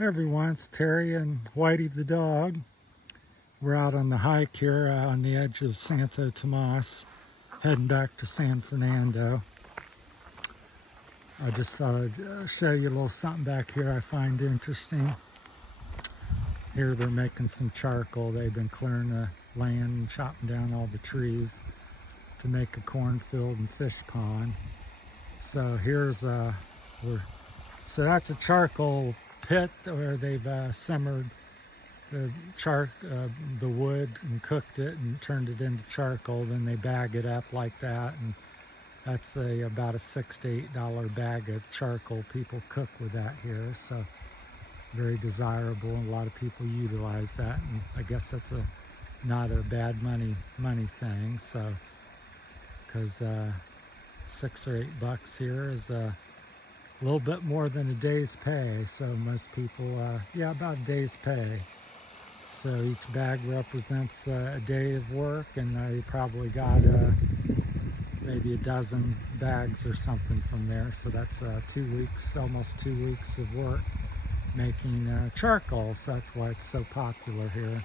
Everyone, it's Terry and Whitey the dog. We're out on the hike here on the edge of Santo Tomas, heading back to San Fernando. I just thought I'd show you a little something back here I find interesting. Here they're making some charcoal. They've been clearing the land and chopping down all the trees to make a cornfield and fish pond. So so that's a charcoal pit where they've simmered the wood and cooked it and turned it into charcoal. Then they bag it up like that, and that's about a $6 to $8 bag of charcoal. People cook with that here, so very desirable, and a lot of people utilize that. And I guess that's not a bad money thing. So because $6 or $8 here is a little bit more than a day's pay. So most people, about a day's pay. So each bag represents a day of work, and I probably got maybe a dozen bags or something from there. So that's 2 weeks, almost 2 weeks of work making charcoal. So that's why it's so popular here,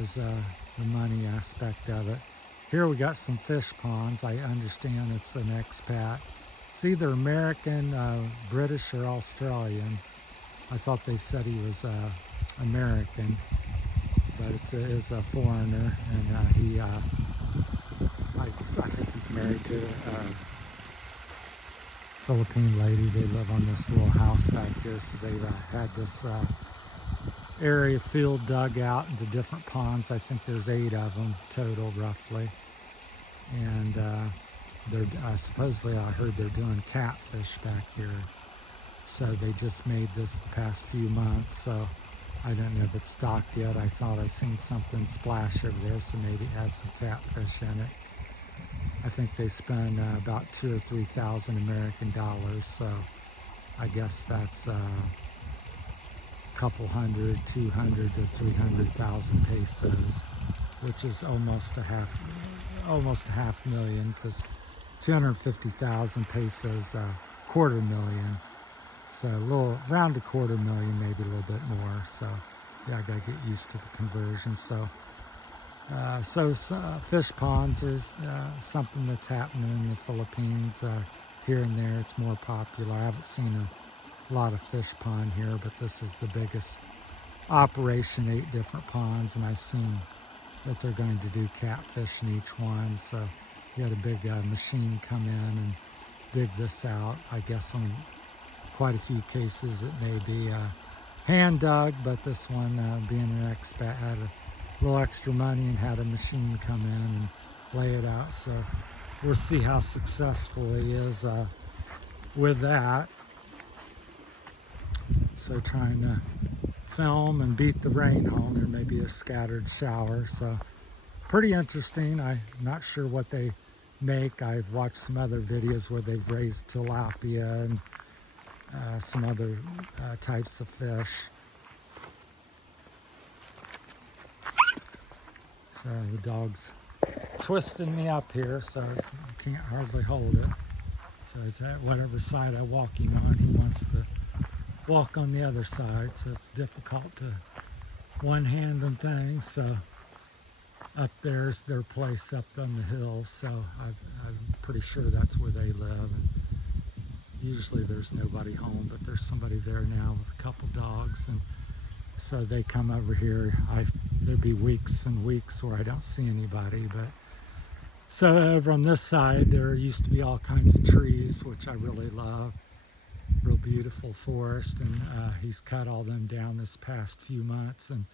is the money aspect of it. Here we got some fish ponds. I understand it's an expat. It's either American, British, or Australian. I thought they said he was American, but it is a foreigner, and I think he's married to a Philippine lady. They live on this little house back here, so they had this area field dug out into different ponds. I think there's 8 of them total, roughly, and they're supposedly, I heard they're doing catfish back here. So they just made this the past few months, so I don't know if it's stocked yet. I thought I seen something splash over there, so maybe it has some catfish in it. I think they spend about $2,000 or $3,000 American dollars, so I guess that's a couple hundred, 200 to 300,000 pesos, which is almost a half million, because 250,000 pesos, $250,000. So around $250,000, maybe a little bit more. So yeah, I gotta get used to the conversion. So fish ponds are something that's happening in the Philippines. Here and there, it's more popular. I haven't seen a lot of fish pond here, but this is the biggest operation, 8 different ponds, and I've seen that they're going to do catfish in each one. So you had a big machine come in and dig this out. I guess on quite a few cases it may be hand dug, but this one, being an expat, had a little extra money and had a machine come in and lay it out. So we'll see how successful he is with that. So trying to film and beat the rain home. There may be a scattered shower. So pretty interesting. I'm not sure what they make. I've watched some other videos where they've raised tilapia and some other types of fish. So the dog's twisting me up here, so I can't hardly hold it. So it's at whatever side I walk him on, he wants to walk on the other side, so it's difficult to one-handing things. So up there's their place up on the hill, so I'm pretty sure that's where they live. And usually there's nobody home, but there's somebody there now with a couple dogs, and so they come over here. There'd be weeks and weeks where I don't see anybody, but so over on this side there used to be all kinds of trees, which I really love. Real beautiful forest, and he's cut all them down this past few months, and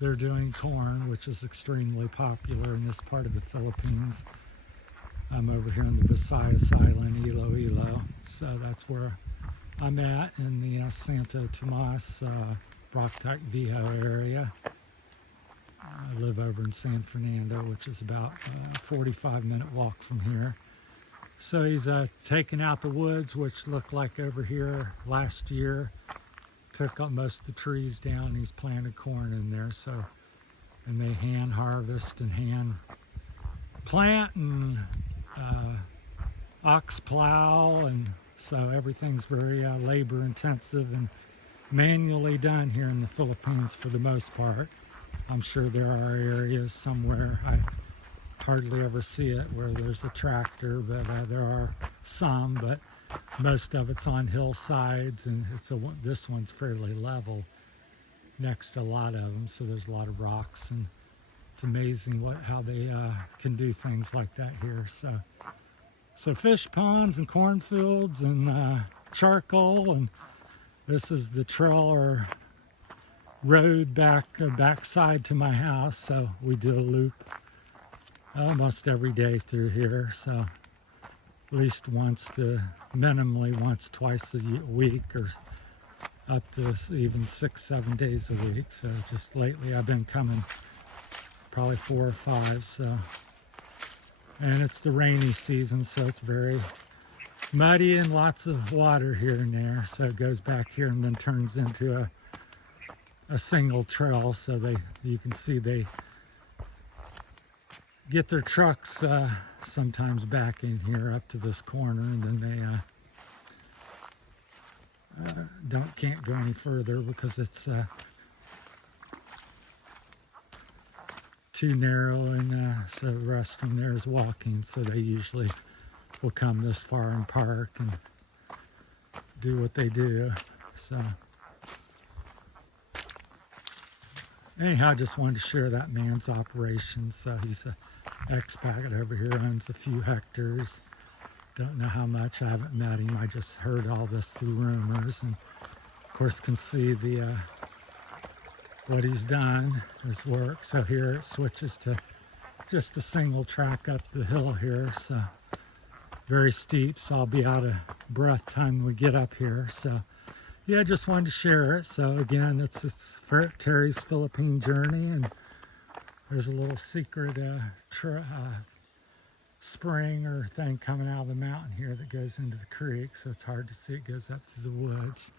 they're doing corn, which is extremely popular in this part of the Philippines. I'm over here on the Visayas island, Iloilo, so that's where I'm at, in the Santo Tomas, Broctac Viejo area. I live over in San Fernando, which is about a 45-minute walk from here. So he's taking out the woods, which looked like over here last year. Took up most of the trees down. He's planted corn in there. So, and they hand harvest and hand plant and ox plow, and so everything's very labor intensive and manually done here in the Philippines for the most part. I'm sure there are areas somewhere, I hardly ever see it, where there's a tractor, but there are some, but most of it's on hillsides, and this one's fairly level next to a lot of them, so there's a lot of rocks, and it's amazing how they can do things like that here. So fish ponds and cornfields and charcoal, and this is the trail or road backside to my house, so we do a loop almost every day through here, so at least minimally once, twice a week, or up to even 6-7 days a week. So just lately I've been coming probably 4 or 5. So, and it's the rainy season, so it's very muddy and lots of water here and there. So it goes back here and then turns into a single trail. So you can see they get their trucks sometimes back in here up to this corner, and then they can't go any further because it's too narrow, and so the rest from there is walking, so they usually will come this far and park and do what they do. So anyhow, I just wanted to share that man's operation. So he's a expat over here, owns a few hectares. Don't know how much, I haven't met him, I just heard all this through rumors, and of course can see what he's done, his work. So here it switches to just a single track up the hill here, so very steep, so I'll be out of breath time we get up here. So yeah, just wanted to share it. So again, it's Terry's Philippine journey, and there's a little secret spring or thing coming out of the mountain here that goes into the creek, so it's hard to see. It goes up through the woods,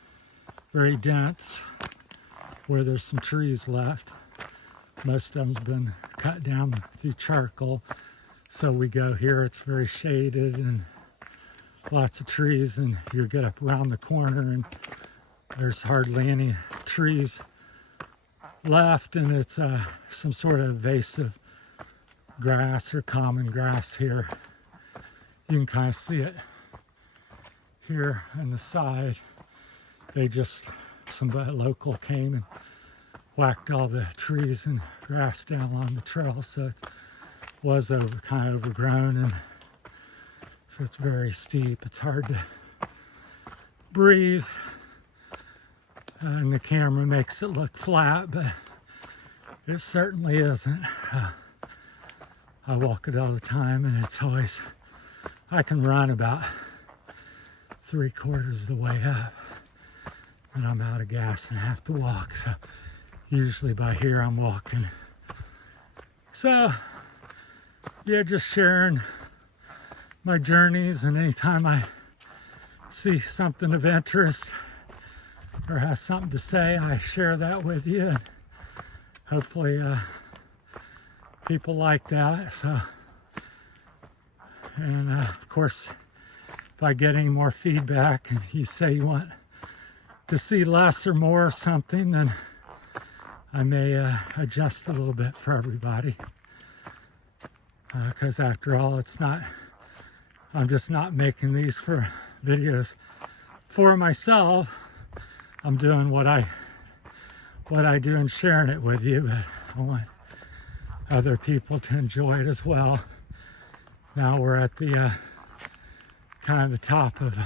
very dense, where there's some trees left. Most of them's been cut down through charcoal, so we go here, it's very shaded and lots of trees, and you get up around the corner and there's hardly any trees left, and it's some sort of invasive grass or common grass here. You can kind of see it here on the side. Some local came and whacked all the trees and grass down along the trail, so it was kind of overgrown, and so it's very steep. It's hard to breathe, and the camera makes it look flat, but it certainly isn't. I walk it all the time, and it's always, I can run about 3/4 of the way up, and I'm out of gas and have to walk. So usually by here I'm walking. So yeah, just sharing my journeys, and anytime I see something of interest or have something to say, I share that with you, and hopefully people like that. So, and of course, if I get any more feedback and you say you want to see less or more of something, then I may adjust a little bit for everybody, because after all, I'm just not making these for videos for myself. I'm doing what I do and sharing it with you, but I want other people to enjoy it as well. Now we're at the kind of the top of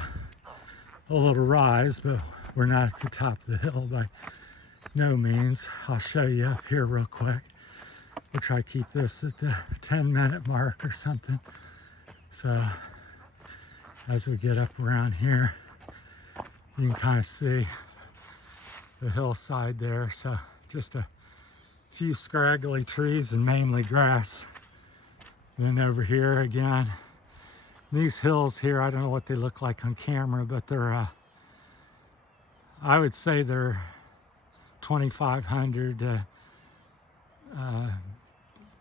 a little rise, but we're not at the top of the hill by no means. I'll show you up here real quick. We'll try to keep this at the 10-minute mark or something. So as we get up around here, you can kind of see the hillside there. So just a few scraggly trees and mainly grass. Then over here again, these hills here, I don't know what they look like on camera, but they're I would say they're 2,500 to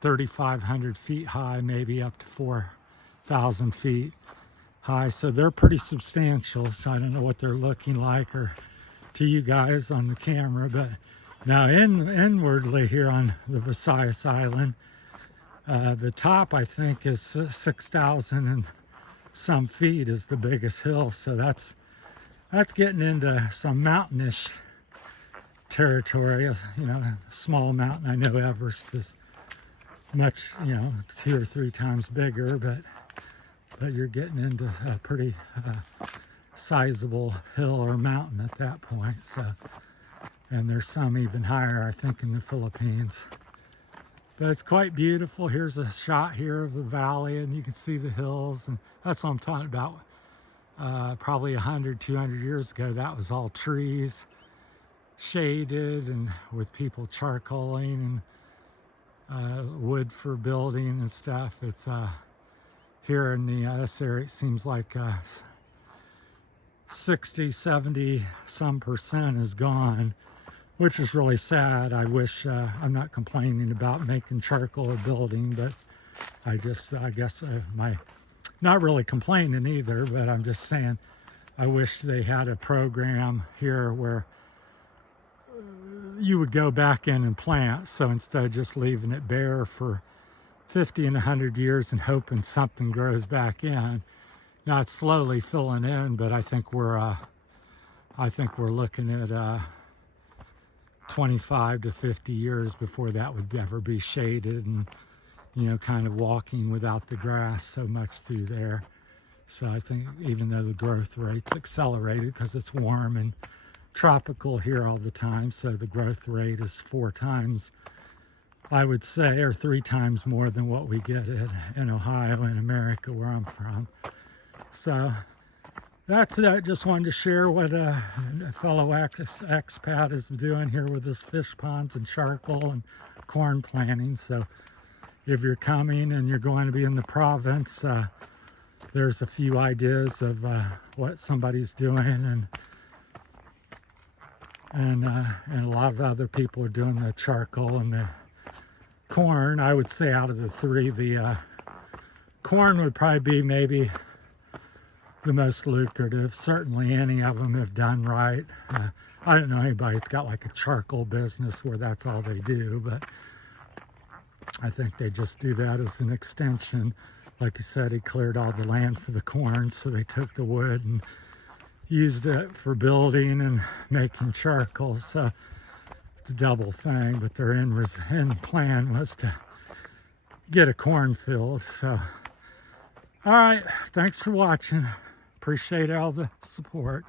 3,500 feet high, maybe up to 4,000 feet high. So they're pretty substantial. So I don't know what they're looking like or to you guys on the camera. But now inwardly here on the Visayas Island, the top I think is 6,000 and some feet is the biggest hill. So that's getting into some mountainish territory. You know, small mountain. I know Everest is much, you know, 2 or 3 times bigger, but you're getting into a pretty sizable hill or mountain at that point. So, and there's some even higher, I think, in the Philippines. But it's quite beautiful. Here's a shot here of the valley, and you can see the hills, and that's what I'm talking about. Probably 100, 200 years ago, that was all trees, shaded, and with people charcoaling and wood for building and stuff. It's here in this area, it seems like 60, 70 some percent is gone, which is really sad. I wish, I'm not complaining about making charcoal or building, but I guess not really complaining either, but I'm just saying I wish they had a program here where you would go back in and plant. So instead of just leaving it bare for 50 and 100 years and hoping something grows back in, now it's slowly filling in, but I think we're looking at 25 to 50 years before that would ever be shaded and, you know, kind of walking without the grass so much through there. So I think even though the growth rate's accelerated because it's warm and tropical here all the time, so the growth rate is 4 times, I would say, or 3 times more than what we get in Ohio, in America, where I'm from. So that's it. Just wanted to share what a fellow expat is doing here with his fish ponds and charcoal and corn planting. So if you're coming and you're going to be in the province, there's a few ideas of what somebody's doing, and a lot of other people are doing the charcoal and the corn. I would say out of the 3, the corn would probably be maybe the most lucrative. Certainly any of them if done right. I don't know anybody that's got like a charcoal business where that's all they do, but I think they just do that as an extension. Like I said, he cleared all the land for the corn, so they took the wood and used it for building and making charcoal. So it's a double thing, but their end plan was to get a cornfield. So, all right, thanks for watching. Appreciate all the support.